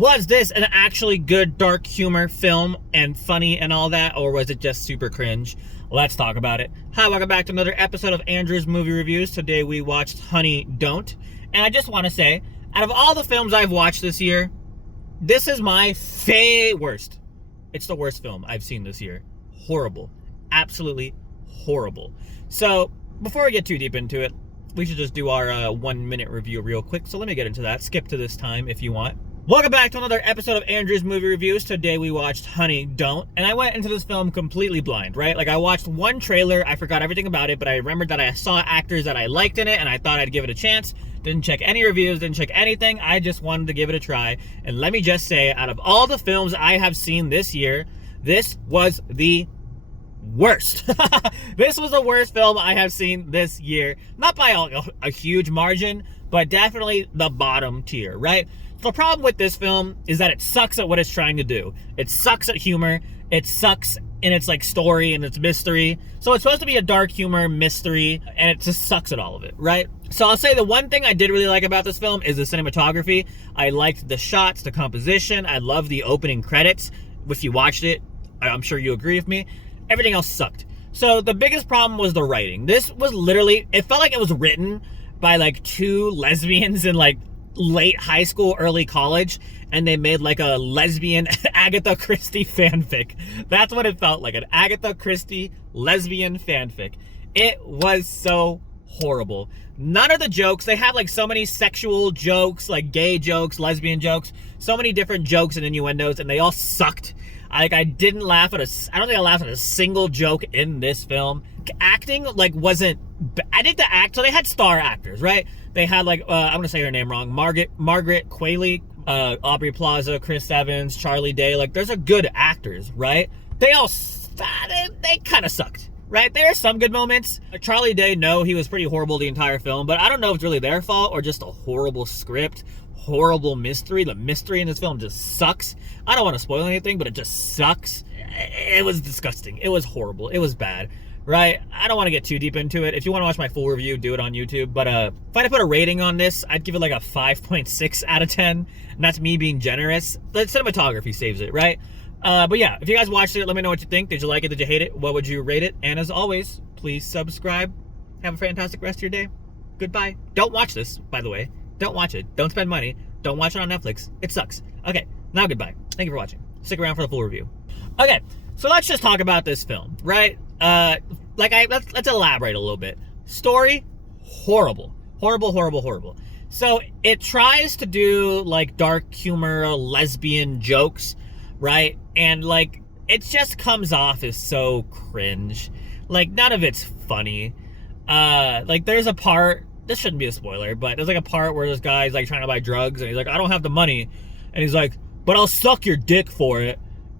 Was this an actually good dark humor film and funny and all that, or was it just super cringe? Let's talk about it. Hi, welcome back to another episode of Andrew's Movie Reviews. Today we watched Honey, Don't. And I just want to say, out of all the films I've watched this year, this is my worst. It's the worst film I've seen this year. Horrible. Absolutely horrible. So, before we get too deep into it, we should just do our 1 minute review real quick. So let me get into that. Skip to this time if you want. Welcome back to another episode of Andrew's Movie Reviews. Today we watched Honey, Don't. And I went into this film completely blind, right? Like I watched one trailer, I forgot everything about it, but I remembered that I saw actors that I liked in it and I thought I'd give it a chance. Didn't check any reviews, didn't check anything. I just wanted to give it a try. And let me just say, out of all the films I have seen this year, this was the worst. This was the worst film I have seen this year. Not by a huge margin, but definitely the bottom tier, right? The problem with this film is that it sucks at what it's trying to do. It sucks at humor. It sucks in its like story and its mystery. So it's supposed to be a dark humor mystery, and it just sucks at all of it, right? So I'll say the one thing I did really like about this film is the cinematography. I liked the shots, the composition. I love the opening credits. If you watched it, I'm sure you agree with me. Everything else sucked. So the biggest problem was the writing. This was literally, it felt like it was written by like two lesbians in like late high school, early college, and they made like a lesbian Agatha Christie fanfic. That's what it felt like, an Agatha Christie lesbian fanfic. It was so horrible. None of the jokes, they have like so many sexual jokes, like gay jokes, lesbian jokes, so many different jokes and innuendos, and they all sucked. I didn't laugh at I don't think I laughed at a single joke in this film. Acting, like, wasn't, I think the so they had star actors, right? They had, like, I'm gonna say her name wrong, Margaret Qualley, Aubrey Plaza, Chris Evans, Charlie Day, like, there's a good actors, right? They all, they kind of sucked, right? There are some good moments. Charlie Day, no, he was pretty horrible the entire film, but I don't know if it's really their fault or just a horrible script, horrible mystery. The mystery in this film just sucks. I don't want to spoil anything, but it just sucks. It was disgusting. It was horrible. It was bad, right? I don't want to get too deep into it. If you want to watch my full review, do it on YouTube. But if I had to put a rating on this, I'd give it like a 5.6 out of 10. And that's me being generous. The cinematography saves it, right? But yeah, if you guys watched it, let me know what you think. Did you like it? Did you hate it? What would you rate it? And as always, please subscribe. Have a fantastic rest of your day. Goodbye. Don't watch this, by the way. Don't watch it. Don't spend money. Don't watch it on Netflix. It sucks. Okay, now goodbye. Thank you for watching. Stick around for the full review. Okay, so let's just talk about this film, right? Let's elaborate a little bit. Story, horrible. Horrible, horrible, horrible. So it tries to do like dark humor, lesbian jokes, right? And like, it just comes off as so cringe. Like, none of it's funny. Like, there's a part, this shouldn't be a spoiler, but there's like a part where this guy's like trying to buy drugs and he's like, I don't have the money. And he's like, but I'll suck your dick for it.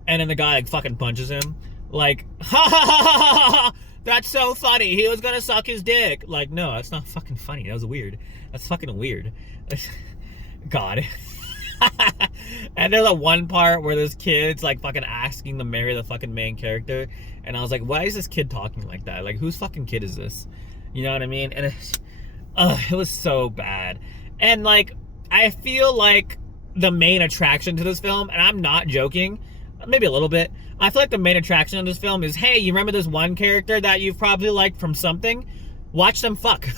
And then the guy like fucking punches him. Like, ha ha ha ha ha, that's so funny. He was gonna suck his dick. Like, no, that's not fucking funny. That was weird. That's fucking weird. God. And there's a one part where this kid's like fucking asking to marry the fucking main character. And I was like, why is this kid talking like that? Like, whose fucking kid is this? You know what I mean? And it was so bad. And like, I feel like the main attraction to this film, and I'm not joking, maybe a little bit, I feel like the main attraction of this film is, hey, you remember this one character that you've probably liked from something? Watch them fuck.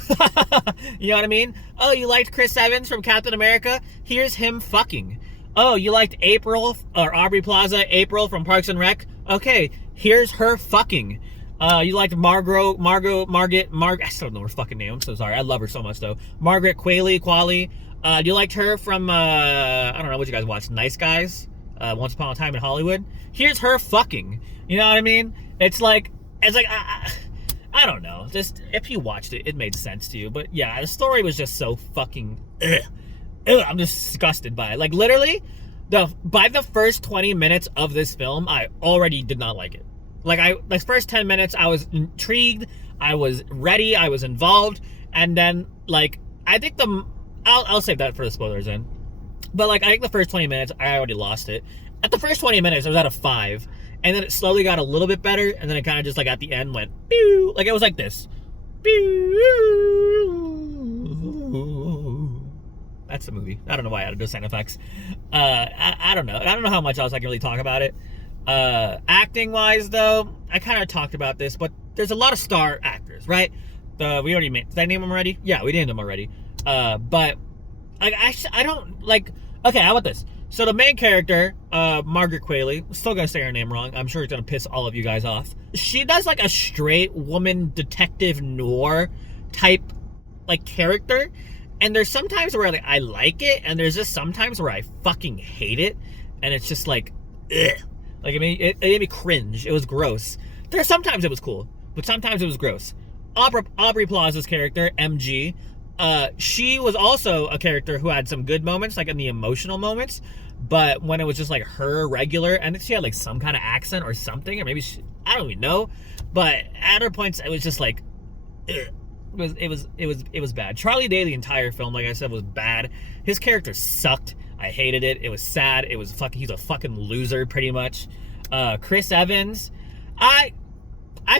You know what I mean? Oh, you liked Chris Evans from Captain America? Here's him fucking. Oh, you liked April, or Aubrey Plaza, April from Parks and Rec? Okay, here's her fucking. You liked Margaret, I still don't know her fucking name, I'm so sorry. I love her so much though. Margaret Qualley. You liked her from, I don't know what you guys watched, Nice Guys? Once Upon a Time in Hollywood? Here's her fucking. You know what I mean? It's like, I don't know. Just, if you watched it, it made sense to you. But yeah, the story was just so fucking, I'm disgusted by it. Like, literally, by the first 20 minutes of this film, I already did not like it. Like, the first 10 minutes, I was intrigued, I was ready, I was involved, and then, like, I think I'll save that for the spoilers then. But, like, I think the first 20 minutes, I already lost it. At the first 20 minutes, I was at a 5, and then it slowly got a little bit better, and then it kind of just, like, at the end went, pew, like, it was like this. Pew. That's the movie. I don't know why I added those sound effects. I don't know. I don't know how much else I can really talk about it. Acting wise, though, I kind of talked about this, but there's a lot of star actors, right? We already made. Did I name them already? Yeah, we named them already. But I don't like. Okay, how about this? So the main character, Margaret Qualley, I'm still gonna say her name wrong. I'm sure it's gonna piss all of you guys off. She does like a straight woman detective noir type like character, and there's sometimes where like, I like it, and there's just sometimes where I fucking hate it, and it's just like, ugh. Like it made me cringe. It was gross. Sometimes it was cool, but sometimes it was gross. Aubrey Plaza's character, MG, she was also a character who had some good moments, like in the emotional moments, but when it was just like her regular, and she had like some kind of accent or something, or maybe I don't even know, but at her points it was just like, ugh. It was bad. Charlie Day, the entire film, like I said, was bad. His character sucked. I hated it. It was sad. It was he's a fucking loser, pretty much. Chris Evans, I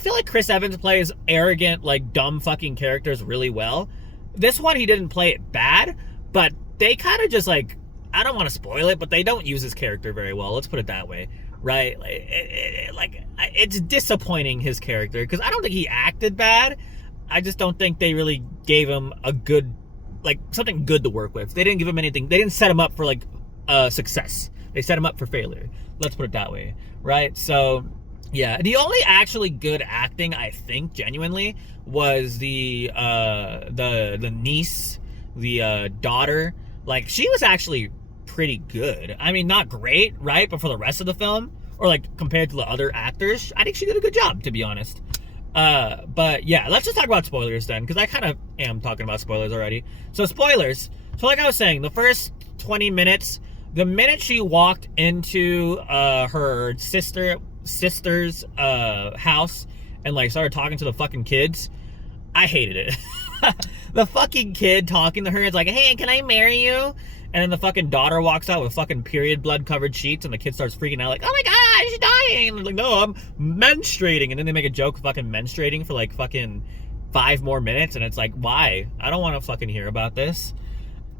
feel like Chris Evans plays arrogant, like dumb fucking characters really well. This one, he didn't play it bad, but they kind of just like, I don't want to spoil it, but they don't use his character very well. Let's put it that way, right? It's disappointing, his character, because I don't think he acted bad. I just don't think they really gave him a good, like, something good to work with. They didn't give him anything. They didn't set him up for, like, success. They set him up for failure. Let's put it that way, right? So, yeah. The only actually good acting, I think, genuinely, was the niece, the daughter. Like, she was actually pretty good. I mean, not great, right? But for the rest of the film, or, like, compared to the other actors, I think she did a good job, to be honest. But yeah, let's just talk about spoilers then, because I kind of am talking about spoilers already. So spoilers. So like I was saying, the first 20 minutes, the minute she walked into her sister's house and like started talking to the fucking kids, I hated it. The fucking kid talking to her is like, hey, can I marry you? And then the fucking daughter walks out with fucking period blood covered sheets, and the kid starts freaking out like, oh my god, she's dying. And they're like, no, I'm menstruating. And then they make a joke of fucking menstruating for like fucking 5 more minutes, and it's like, why? I don't want to fucking hear about this.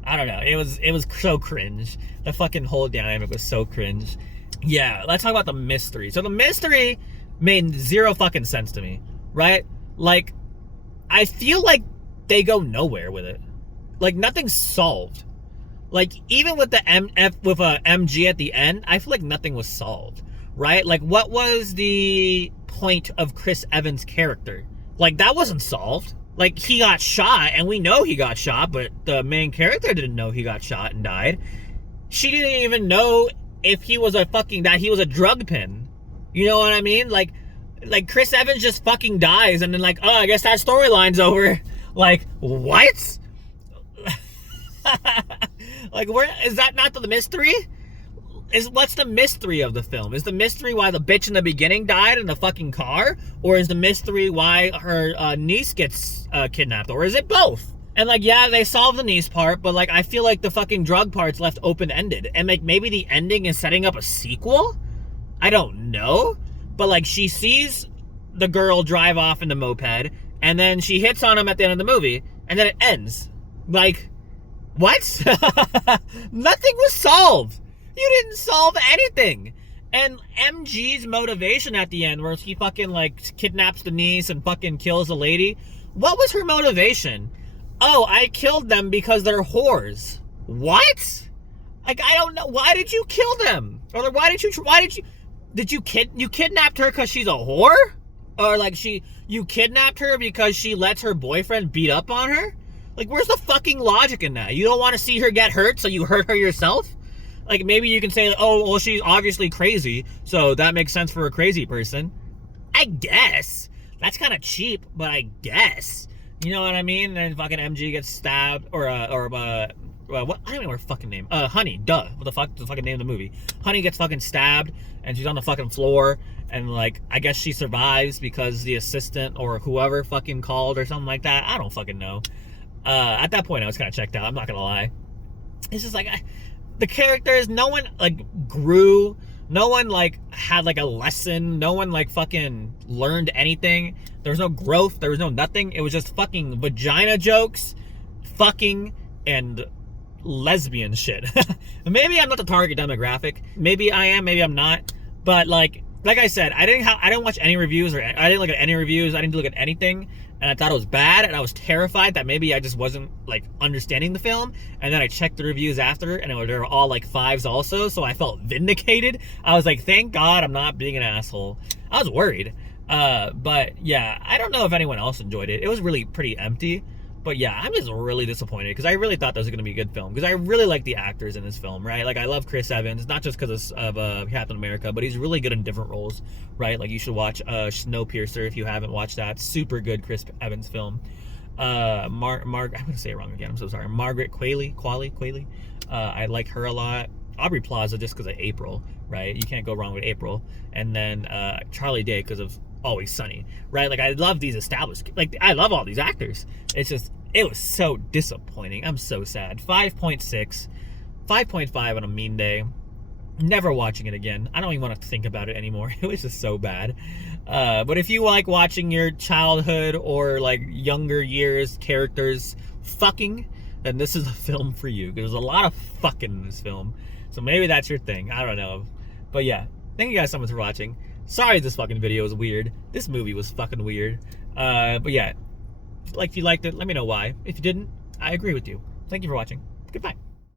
I don't know. It was so cringe. The fucking whole dynamic was so cringe. Yeah, let's talk about the mystery. So the mystery made zero fucking sense to me, right? Like, I feel like they go nowhere with it. Like, nothing's solved. Like, even with the MG at the end, I feel like nothing was solved, right? Like, what was the point of Chris Evans' character? Like, that wasn't solved. Like, he got shot, and we know he got shot, but the main character didn't know he got shot and died. She didn't even know if he was that he was a drug pin. You know what I mean? Like Chris Evans just fucking dies, and then like, oh, I guess that storyline's over. Like, what? Like, where is that not the mystery? What's the mystery of the film? Is the mystery why the bitch in the beginning died in the fucking car? Or is the mystery why her niece gets kidnapped? Or is it both? And like, yeah, they solved the niece part, but like, I feel like the fucking drug part's left open-ended. And like, maybe the ending is setting up a sequel? I don't know. But like, she sees the girl drive off in the moped, and then she hits on him at the end of the movie, and then it ends. Like, what? Nothing was solved. You didn't solve anything. And MG's motivation at the end, where he fucking like kidnaps the niece and fucking kills the lady, what was her motivation? Oh, I killed them because they're whores. What? Like, I don't know. Why did you kill them? Or like, you kidnapped her because she's a whore? Or like you kidnapped her because she lets her boyfriend beat up on her? Like, where's the fucking logic in that? You don't want to see her get hurt, so you hurt her yourself? Like, maybe you can say, oh, well, she's obviously crazy, so that makes sense for a crazy person. I guess. That's kind of cheap, but I guess. You know what I mean? And fucking MG gets stabbed, or what? I don't even know her fucking name. Honey, duh. What the fuck? The fucking name of the movie. Honey gets fucking stabbed, and she's on the fucking floor, and like, I guess she survives because the assistant or whoever fucking called or something like that. I don't fucking know. At that point, I was kind of checked out. I'm not gonna lie. It's just like, the characters, no one like grew. No one like had like a lesson. No one like fucking learned anything. There was no growth. There was no nothing. It was just fucking vagina jokes, fucking, and lesbian shit. Maybe I'm not the target demographic. Maybe I am, maybe I'm not. But like I said, I didn't watch any reviews, or I didn't look at any reviews. I didn't look at anything, and I thought it was bad, and I was terrified that maybe I just wasn't like understanding the film. And then I checked the reviews after, and they were all like 5s also, so I felt vindicated. I was like, thank God I'm not being an asshole. I was worried. But yeah, I don't know if anyone else enjoyed it. It was really pretty empty. But yeah, I'm just really disappointed because I really thought this was going to be a good film. Because I really like the actors in this film, right? Like, I love Chris Evans, not just because of Captain America, but he's really good in different roles, right? Like, you should watch Snowpiercer if you haven't watched that. Super good Chris Evans film. I'm going to say it wrong again. I'm so sorry. Margaret Qualley. I like her a lot. Aubrey Plaza just because of April, right? You can't go wrong with April. And then Charlie Day because of Always Sunny, right? Like, I love these established, like, I love all these actors. It's just, it was so disappointing. I'm so sad. 5.6, 5.5 on a mean day. Never watching it again. I don't even want to think about it anymore. It was just so bad. But if you like watching your childhood or like younger years characters fucking, then this is a film for you. There's a lot of fucking in this film. So maybe that's your thing. I don't know. But yeah, thank you guys so much for watching. Sorry this fucking video was weird. This movie was fucking weird. But yeah, like, if you liked it, let me know why. If you didn't, I agree with you. Thank you for watching. Goodbye.